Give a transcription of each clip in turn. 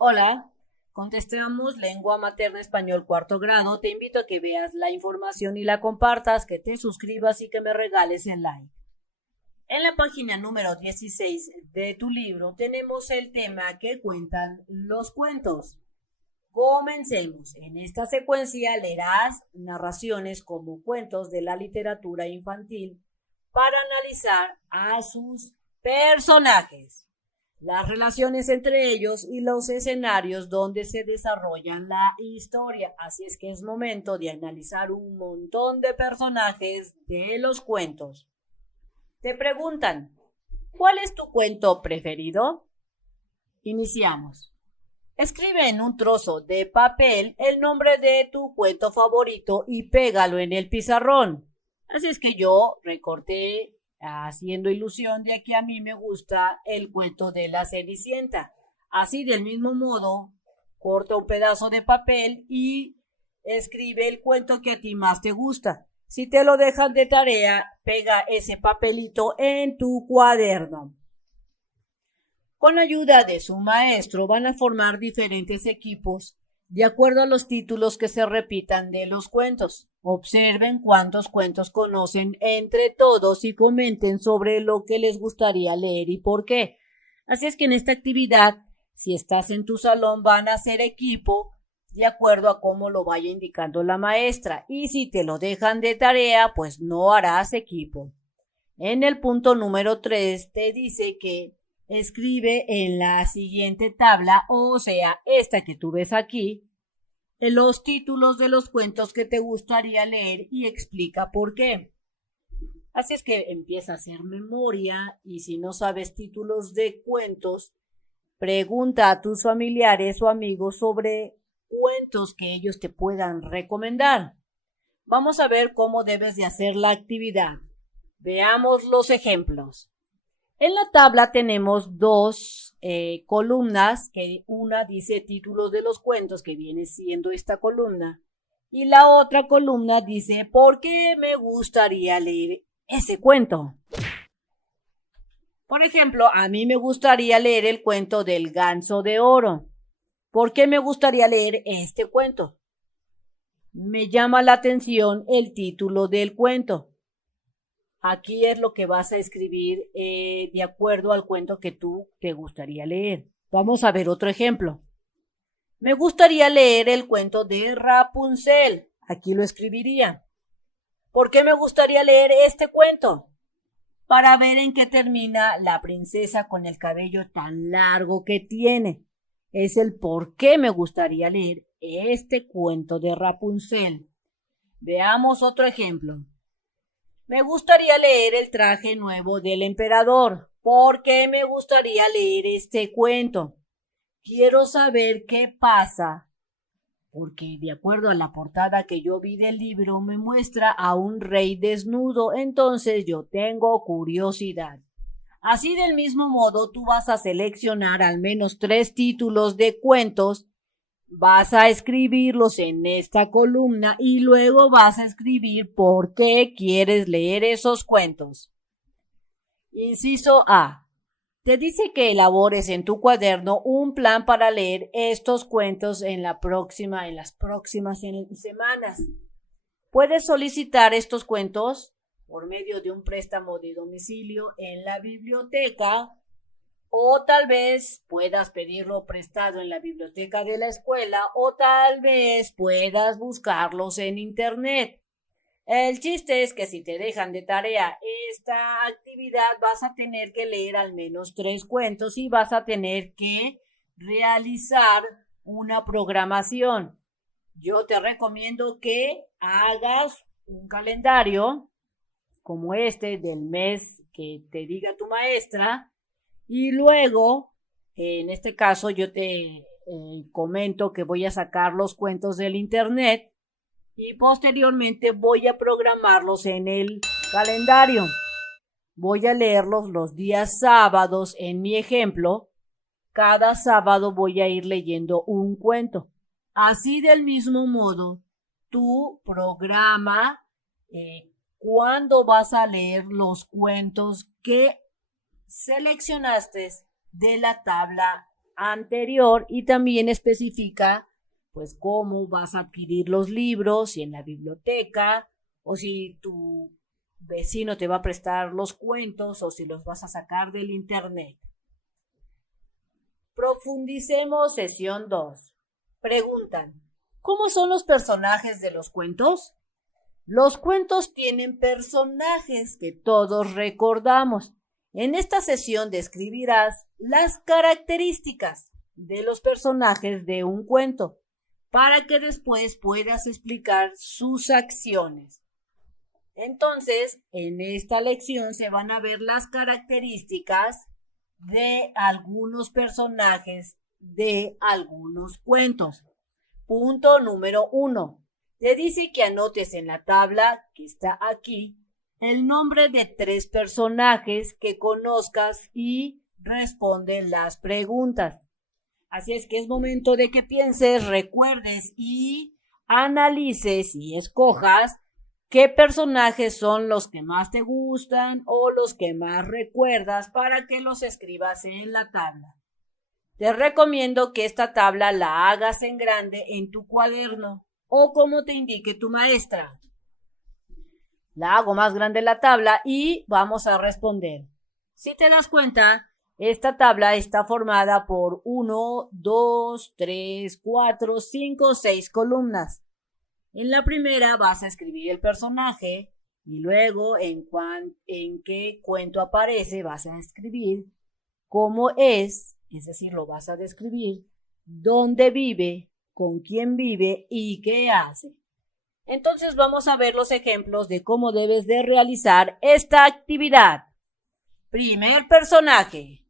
Hola, contestamos lengua materna español cuarto grado. Te invito a que veas la información y la compartas, que te suscribas y que me regales el like. En la página número 16 de tu libro tenemos el tema que cuentan los cuentos. Comencemos. En esta secuencia leerás narraciones como cuentos de la literatura infantil para analizar a sus personajes, las relaciones entre ellos y los escenarios donde se desarrollan la historia. Así es que es momento de analizar un montón de personajes de los cuentos. Te preguntan, ¿cuál es tu cuento preferido? Iniciamos. Escribe en un trozo de papel el nombre de tu cuento favorito y pégalo en el pizarrón. Así es que yo recorté haciendo ilusión de que a mí me gusta el cuento de la Cenicienta. Así del mismo modo, corta un pedazo de papel y escribe el cuento que a ti más te gusta. Si te lo dejan de tarea, pega ese papelito en tu cuaderno. Con ayuda de su maestro van a formar diferentes equipos de acuerdo a los títulos que se repitan de los cuentos. Observen cuántos cuentos conocen entre todos y comenten sobre lo que les gustaría leer y por qué. Así es que en esta actividad, si estás en tu salón, van a hacer equipo de acuerdo a cómo lo vaya indicando la maestra. Y si te lo dejan de tarea, pues no harás equipo. En el punto número 3 te dice que escribe en la siguiente tabla, o sea, esta que tú ves aquí, los títulos de los cuentos que te gustaría leer y explica por qué. Así es que empieza a hacer memoria y si no sabes títulos de cuentos, pregunta a tus familiares o amigos sobre cuentos que ellos te puedan recomendar. Vamos a ver cómo debes de hacer la actividad. Veamos los ejemplos. En la tabla tenemos dos columnas, que una dice títulos de los cuentos, que viene siendo esta columna, y la otra columna dice ¿por qué me gustaría leer ese cuento? Por ejemplo, a mí me gustaría leer el cuento del ganso de oro. ¿Por qué me gustaría leer este cuento? Me llama la atención el título del cuento. Aquí es lo que vas a escribir de acuerdo al cuento que tú te gustaría leer. Vamos a ver otro ejemplo. Me gustaría leer el cuento de Rapunzel. Aquí lo escribiría. ¿Por qué me gustaría leer este cuento? Para ver en qué termina la princesa con el cabello tan largo que tiene. Es el por qué me gustaría leer este cuento de Rapunzel. Veamos otro ejemplo. Me gustaría leer el traje nuevo del emperador. ¿Por qué me gustaría leer este cuento? Quiero saber qué pasa, porque de acuerdo a la portada que yo vi del libro me muestra a un rey desnudo, entonces yo tengo curiosidad. Así del mismo modo tú vas a seleccionar al menos 3 títulos de cuentos. Vas a escribirlos en esta columna y luego vas a escribir por qué quieres leer esos cuentos. Inciso A. Te dice que elabores en tu cuaderno un plan para leer estos cuentos en las próximas semanas. Puedes solicitar estos cuentos por medio de un préstamo de domicilio en la biblioteca, o tal vez puedas pedirlo prestado en la biblioteca de la escuela, o tal vez puedas buscarlos en internet. El chiste es que si te dejan de tarea esta actividad, vas a tener que leer al menos 3 cuentos y vas a tener que realizar una programación. Yo te recomiendo que hagas un calendario como este del mes que te diga tu maestra. Y luego, en este caso, yo te comento que voy a sacar los cuentos del internet y posteriormente voy a programarlos en el calendario. Voy a leerlos los días sábados en mi ejemplo. Cada sábado voy a ir leyendo un cuento. Así del mismo modo, tú programa cuándo vas a leer los cuentos que seleccionaste de la tabla anterior y también especifica pues cómo vas a adquirir los libros, si en la biblioteca o si tu vecino te va a prestar los cuentos o si los vas a sacar del internet. Profundicemos sesión 2. Preguntan, ¿cómo son los personajes de los cuentos? Los cuentos tienen personajes que todos recordamos. En esta sesión describirás las características de los personajes de un cuento para que después puedas explicar sus acciones. Entonces, en esta lección se van a ver las características de algunos personajes de algunos cuentos. Punto número 1. Te dice que anotes en la tabla que está aquí el nombre de 3 personajes que conozcas y responden las preguntas. Así es que es momento de que pienses, recuerdes y analices y escojas qué personajes son los que más te gustan o los que más recuerdas para que los escribas en la tabla. Te recomiendo que esta tabla la hagas en grande en tu cuaderno o como te indique tu maestra. La hago más grande la tabla y vamos a responder. Si te das cuenta, esta tabla está formada por 1, 2, 3, 4, 5, 6 columnas. En la primera vas a escribir el personaje y luego en qué cuento aparece vas a escribir cómo es decir, lo vas a describir, dónde vive, con quién vive y qué hace. Entonces vamos a ver los ejemplos de cómo debes de realizar esta actividad. Primer personaje,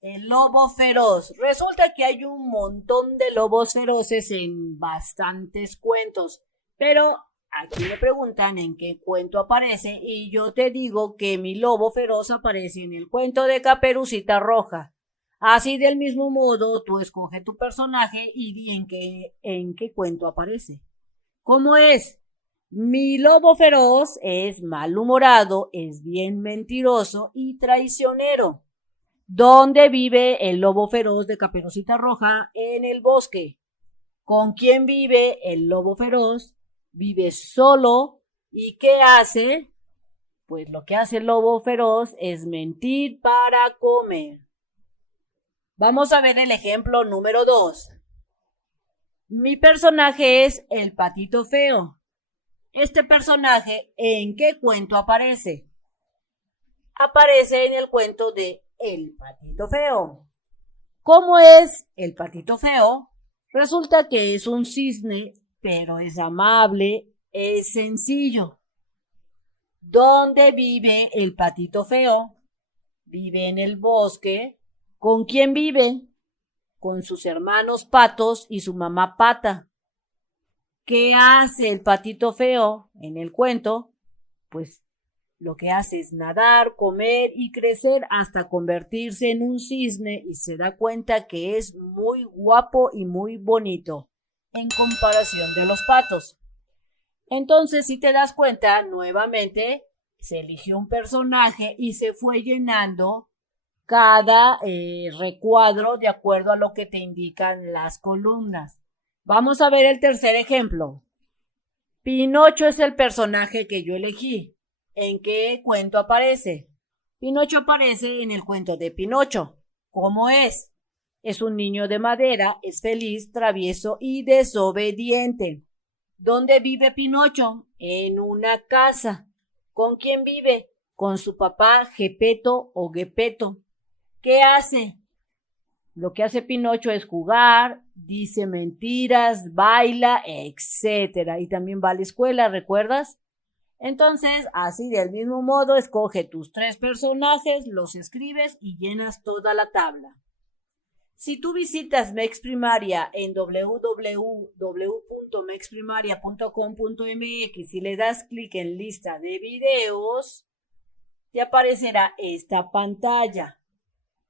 el lobo feroz. Resulta que hay un montón de lobos feroces en bastantes cuentos, pero aquí me preguntan en qué cuento aparece y yo te digo que mi lobo feroz aparece en el cuento de Caperucita Roja. Así del mismo modo, tú escoge tu personaje y di en qué cuento aparece. ¿Cómo es? Mi lobo feroz es malhumorado, es bien mentiroso y traicionero. ¿Dónde vive el lobo feroz de Caperucita Roja? En el bosque. ¿Con quién vive el lobo feroz? Vive solo. ¿Y qué hace? Pues lo que hace el lobo feroz es mentir para comer. Vamos a ver el ejemplo número 2. Mi personaje es el patito feo. Este personaje, ¿en qué cuento aparece? Aparece en el cuento de El patito feo. ¿Cómo es el patito feo? Resulta que es un cisne, pero es amable, es sencillo. ¿Dónde vive el patito feo? Vive en el bosque. ¿Con quién vive? Con sus hermanos patos y su mamá pata. ¿Qué hace el patito feo en el cuento? Pues lo que hace es nadar, comer y crecer hasta convertirse en un cisne y se da cuenta que es muy guapo y muy bonito en comparación de los patos. Entonces, si te das cuenta, nuevamente se eligió un personaje y se fue llenando cada recuadro de acuerdo a lo que te indican las columnas. Vamos a ver el tercer ejemplo. Pinocho es el personaje que yo elegí. ¿En qué cuento aparece? Pinocho aparece en el cuento de Pinocho. ¿Cómo es? Es un niño de madera, es feliz, travieso y desobediente. ¿Dónde vive Pinocho? En una casa. ¿Con quién vive? Con su papá Gepetto o Gepetto. ¿Qué hace? Lo que hace Pinocho es jugar, dice mentiras, baila, etc. Y también va a la escuela, ¿recuerdas? Entonces, así del mismo modo, escoge tus 3 personajes, los escribes y llenas toda la tabla. Si tú visitas Mex Primaria en www.mexprimaria.com.mx y le das clic en lista de videos, te aparecerá esta pantalla.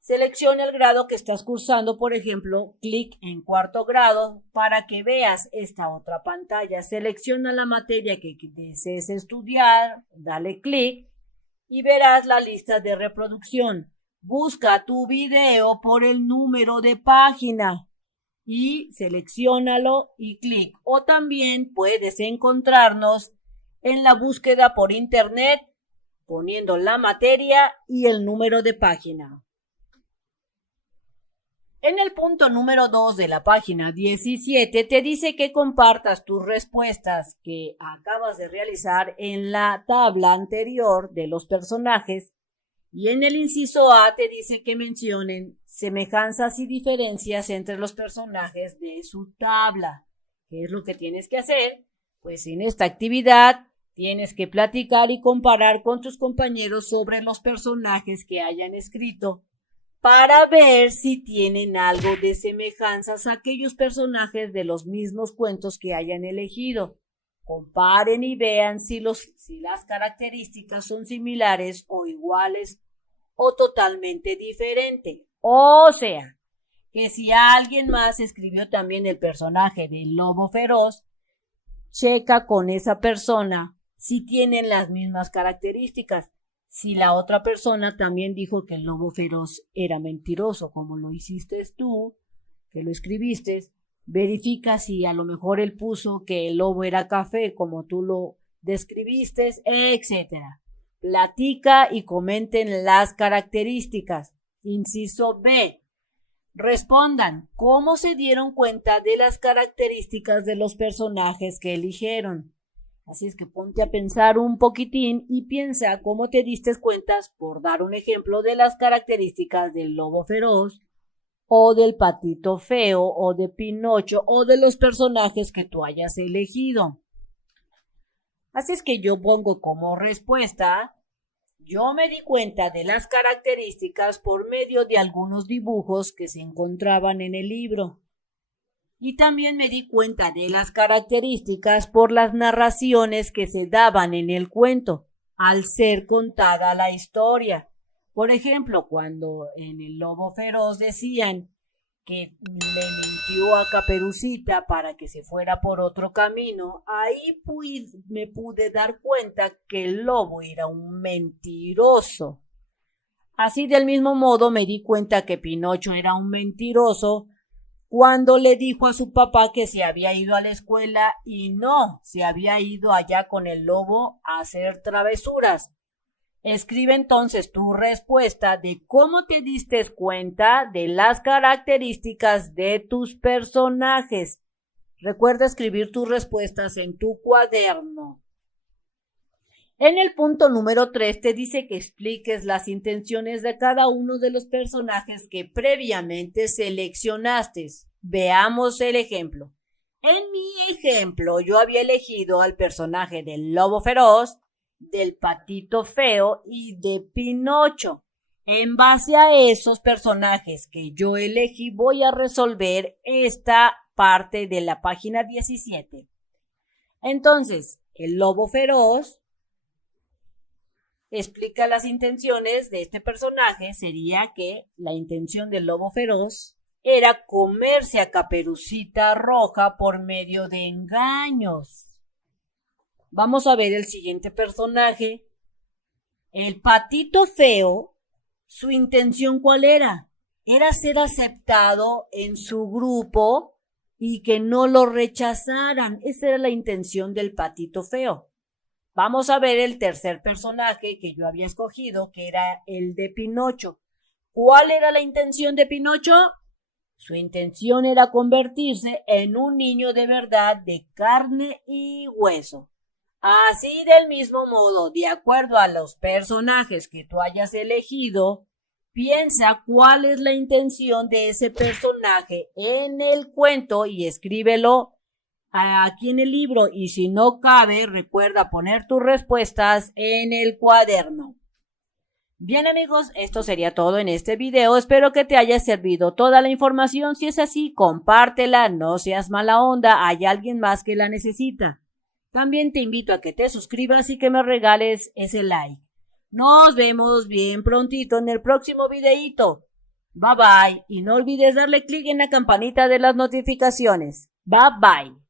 Selecciona el grado que estás cursando, por ejemplo, clic en cuarto grado para que veas esta otra pantalla. Selecciona la materia que desees estudiar, dale clic y verás la lista de reproducción. Busca tu video por el número de página y selecciónalo y clic. O también puedes encontrarnos en la búsqueda por internet poniendo la materia y el número de página. En el punto número 2 de la página 17 te dice que compartas tus respuestas que acabas de realizar en la tabla anterior de los personajes, y en el inciso A te dice que mencionen semejanzas y diferencias entre los personajes de su tabla. ¿Qué es lo que tienes que hacer? Pues en esta actividad tienes que platicar y comparar con tus compañeros sobre los personajes que hayan escrito para ver si tienen algo de semejanzas a aquellos personajes de los mismos cuentos que hayan elegido. Comparen y vean si las características son similares o iguales o totalmente diferentes. O sea, que si alguien más escribió también el personaje del lobo feroz, checa con esa persona si tienen las mismas características. Si la otra persona también dijo que el lobo feroz era mentiroso, como lo hiciste tú, que lo escribiste, verifica si a lo mejor él puso que el lobo era café, como tú lo describiste, etc. Platica y comenten las características. Inciso B. Respondan cómo se dieron cuenta de las características de los personajes que eligieron. Así es que ponte a pensar un poquitín y piensa cómo te diste cuenta, por dar un ejemplo, de las características del lobo feroz o del patito feo o de Pinocho o de los personajes que tú hayas elegido. Así es que yo pongo como respuesta: yo me di cuenta de las características por medio de algunos dibujos que se encontraban en el libro. Y también me di cuenta de las características por las narraciones que se daban en el cuento, al ser contada la historia. Por ejemplo, cuando en el lobo feroz decían que le mintió a Caperucita para que se fuera por otro camino, ahí me pude dar cuenta que el lobo era un mentiroso. Así del mismo modo me di cuenta que Pinocho era un mentiroso cuando le dijo a su papá que se había ido a la escuela y no, se había ido allá con el lobo a hacer travesuras. Escribe entonces tu respuesta de cómo te diste cuenta de las características de tus personajes. Recuerda escribir tus respuestas en tu cuaderno. En el punto número 3 te dice que expliques las intenciones de cada uno de los personajes que previamente seleccionaste. Veamos el ejemplo. En mi ejemplo, yo había elegido al personaje del lobo feroz, del patito feo y de Pinocho. En base a esos personajes que yo elegí, voy a resolver esta parte de la página 17. Entonces, el lobo feroz explica las intenciones de este personaje. Sería que la intención del lobo feroz era comerse a Caperucita Roja por medio de engaños. Vamos a ver el siguiente personaje. El patito feo, su intención ¿cuál era? Era ser aceptado en su grupo y que no lo rechazaran. Esa era la intención del patito feo. Vamos a ver el tercer personaje que yo había escogido, que era el de Pinocho. ¿Cuál era la intención de Pinocho? Su intención era convertirse en un niño de verdad de carne y hueso. Así del mismo modo, de acuerdo a los personajes que tú hayas elegido, piensa cuál es la intención de ese personaje en el cuento y escríbelo aquí en el libro, y si no cabe, recuerda poner tus respuestas en el cuaderno. Bien amigos, esto sería todo en este video. Espero que te haya servido toda la información. Si es así, compártela, no seas mala onda, hay alguien más que la necesita. También te invito a que te suscribas y que me regales ese like. Nos vemos bien prontito en el próximo videíto. Bye bye y no olvides darle clic en la campanita de las notificaciones. Bye bye.